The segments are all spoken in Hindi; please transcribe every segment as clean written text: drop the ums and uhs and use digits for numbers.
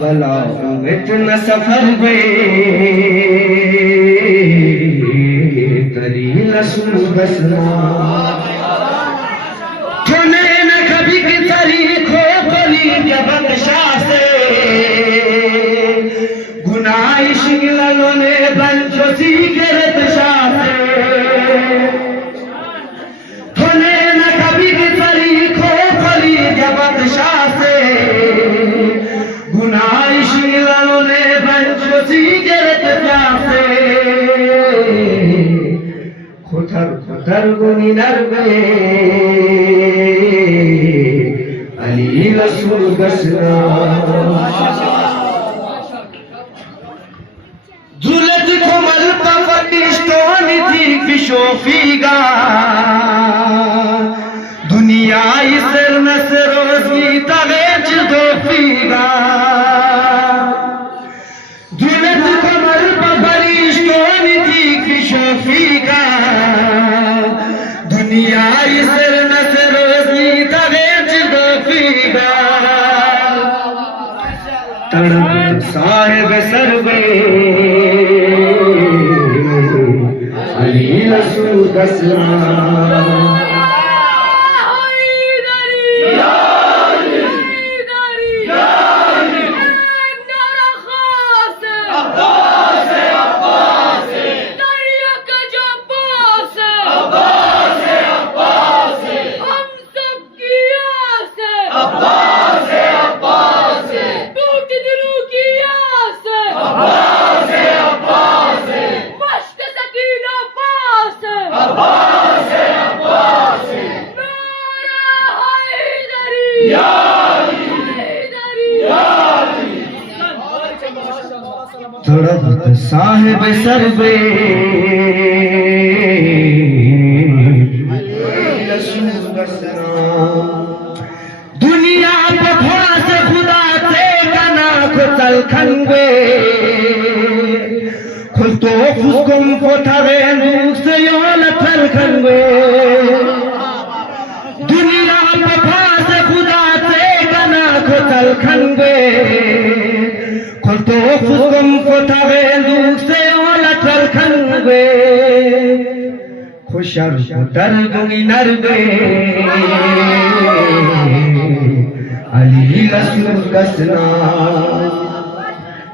भला इतना सफर में करी लसून बसना तूने न कभी की तारीखो बोली जब बदशाह से गुनाह शिगलों ने बंचो सी के रतशाह से तूने न कभी की तारीखो बोली जब बदशाह से गुनाह शिगलों ने बंचो सी के रतशाह से खुदर गुनी नरबे अली रसूल बसना जुलत कोमल पफटिस्टोनी थी फिशोफीगा दुनिया इसर नसरोजी तवेज दोफीगा जुलत कोमल पफटिस्टोनी थी फिशोफीगा दुनिया इसर नसरोजी तवेज दोफीगा तड़प साहिब सरवे अली रसूल बसना तड़प साहिब सरवे दुनिया पे थोड़ा से खुदा से कना खुतल खंगे खुल तो फुसकुम फोठावे नूक से योल थल खंगे दुनिया पे थोड़ा से खुदा से कना खुतल खंगे खुलतो फुसकुम फोठावे नूक से योल थल खंगे खुशर खुदर गुंगी नरगे अली रसूल बसना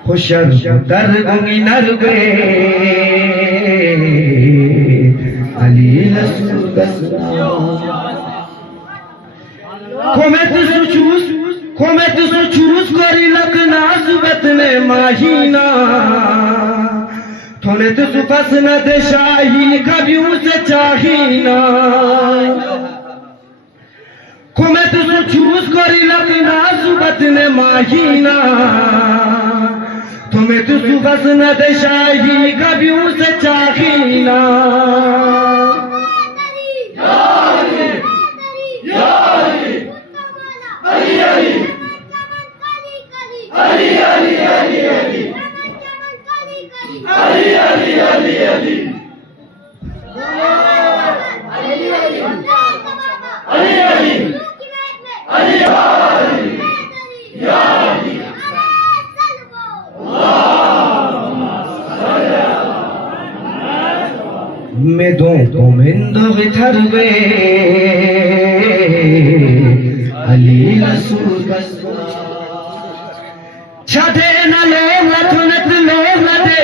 खुशर खुदर गुंगी नरगे अली रसूल बसना खोमेत सुचूस करी लकना सुबत ने माहीना थोड़े तो सुफस न दे शाही कभी से चाहिना खुमे तो चूस करी लकना सुबत ने माहीना तुम्हें तो सुफस न दे शाही कभी से चाहिना मेदों को मिंद विथरवे अली रसूल छठे न लोग लथुनत लोग लदे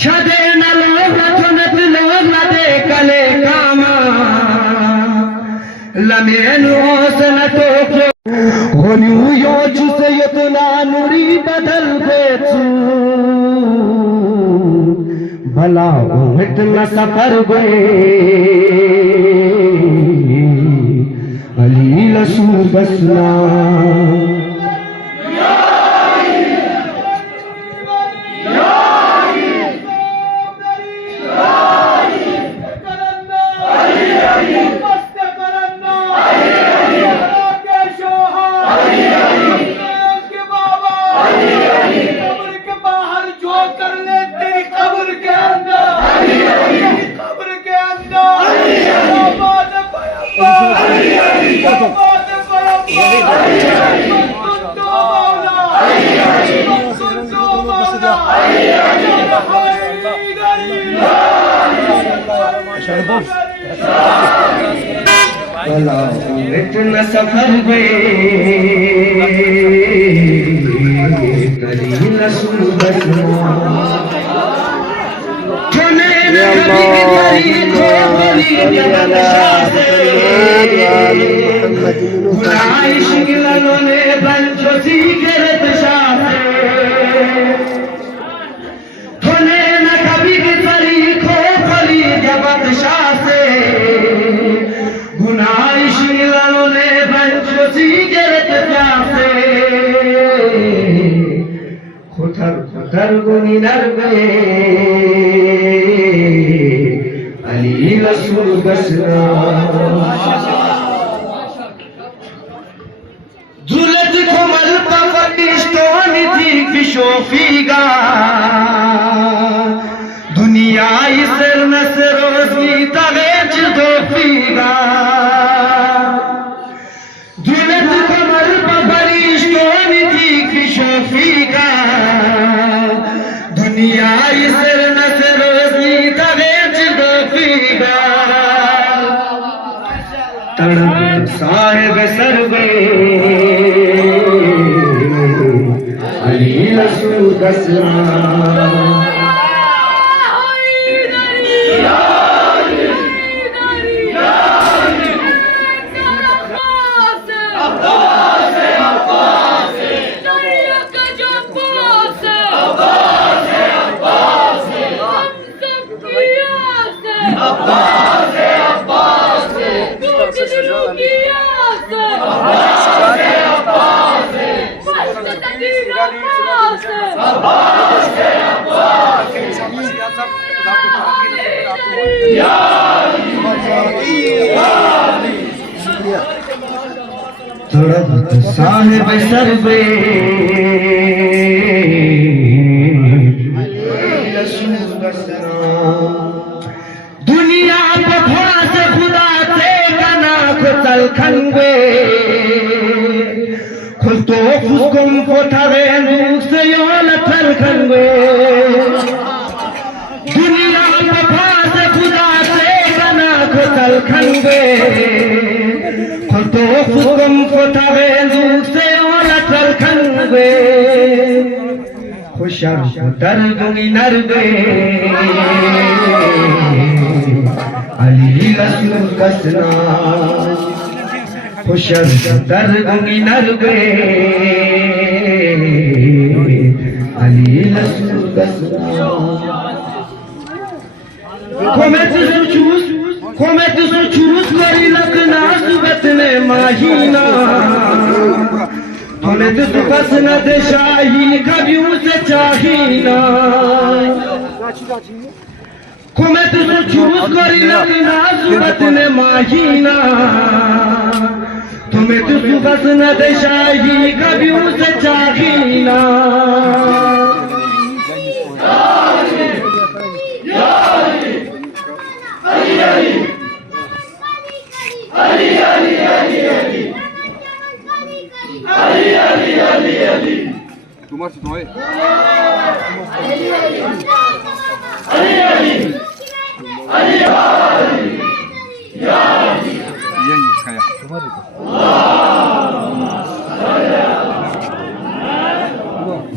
छदे न लोग थनत लोग न दे कले कामा लमेन ओसन तो होनियो यो चुसे यतना नुरी बदल बेचू भला घूमट न सफर गए अली लसू बसना इतना सफर गए करी लसून बसना ठने न कभी करी खोली जगत शासे गुनाई शिगलों ने बंचो सिगरेट शासे ठने न कभी करी खोली जगत शासे गुनाई शिगलों ने बंचो सिगरेट शासे खुथर खुथर गुनी नरगे अली रसूल बसना जुलत कोमल पफटिस्टोनी थी फिशोफीगा दुनिया इसर नसरोसी तवेच दोफीगा जुलत कोमल पफटिस्टोनी थी फिशोफीगा दुनिया इसर नसरोसी तवेच दोफीगा तड़प साहेब सर गए अली रसूल बसना साहिब सरबे दुनिया पे थोड़ा से खुदा से कना खुतल खंगे खुल तो फुसकुम फोठावे लूक से योल थल खंगे दुनिया पे थोड़ा से खुदा से कना खुतल खंगे खुल तो फुसकुम फोठावे लूक से योल थल खंगे खुशर खुतर गुंगी नर गए अली रसूल बसना खुशर खुतर गुंगी नर गए अली रसूल बसना खोमेत सुचूस करी लकना सुबत ने माहीना खोमेत सुबस न दे शाही कबियों से चाहीना खोमेत सुचूस करी लकना सुबत ने माहीना तुम्हें तो सुबस न दे शाही कबियों से चाहीना Tomar se não é? Ali.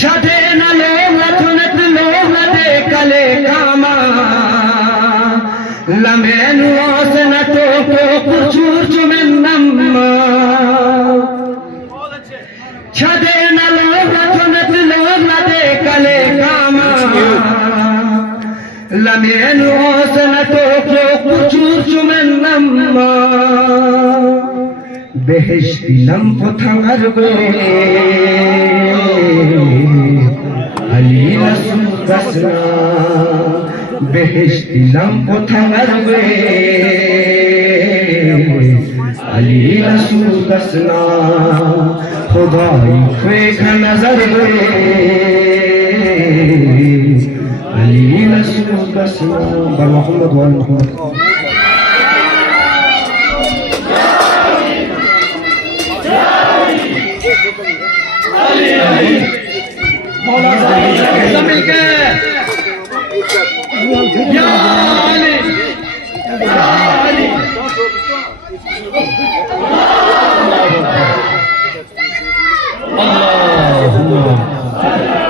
छठे न लोग थुनत लोग न दे कले कामा लमेनु से न तो कुचूर चुमेन नम्मा छठे न लोग थुनत लोग न दे कले कामा लमेनु से न तो कुचूर चुमेन नम्मा beheshti lam pothangarbe ali rasul dasna beheshti lam pothangarbe ali rasul dasna khudai khwe nazar be ali rasul dasna bar muhammad wa muhammad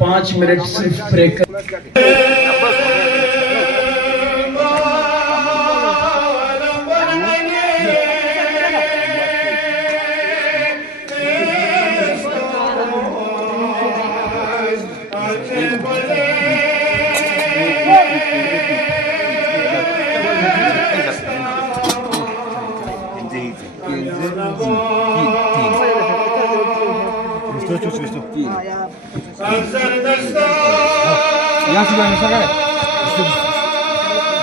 5 minute सिर्फ ब्रेक यहाँ से जाने सका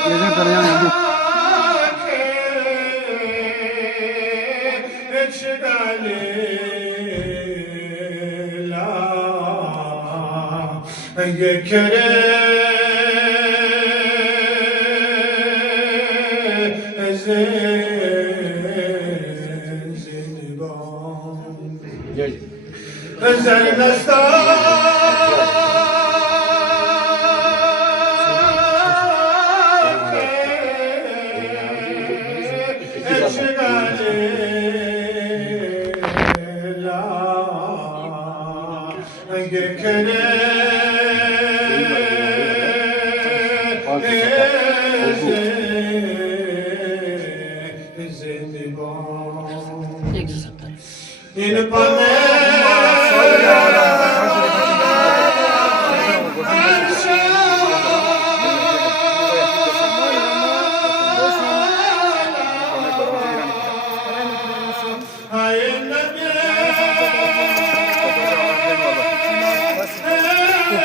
ये जन कर यहाँ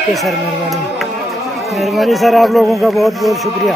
ओके सर, मेहरबानी सर, आप लोगों का बहुत बहुत शुक्रिया।